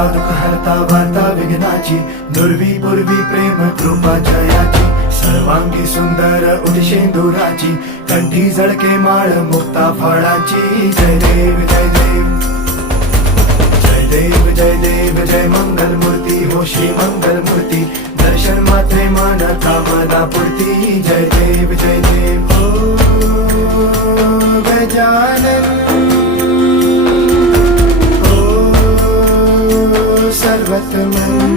हरता दुःख हरता वार्ता विघ्नाची, दुर्वी पूर्वी प्रेम कृपा जयाची, सर्वांगी सुंदर उदिशेंदुराची, कंठी झळके माळ मुक्ता फळाची. जय देव जय देव जय देव जय देव जय मंगल मूर्ती हो श्री मंगल मूर्ती, दर्शन मात्रे मन कामना पूर्ती. जय देव जय देव हो गजानन हो सर्वतमन.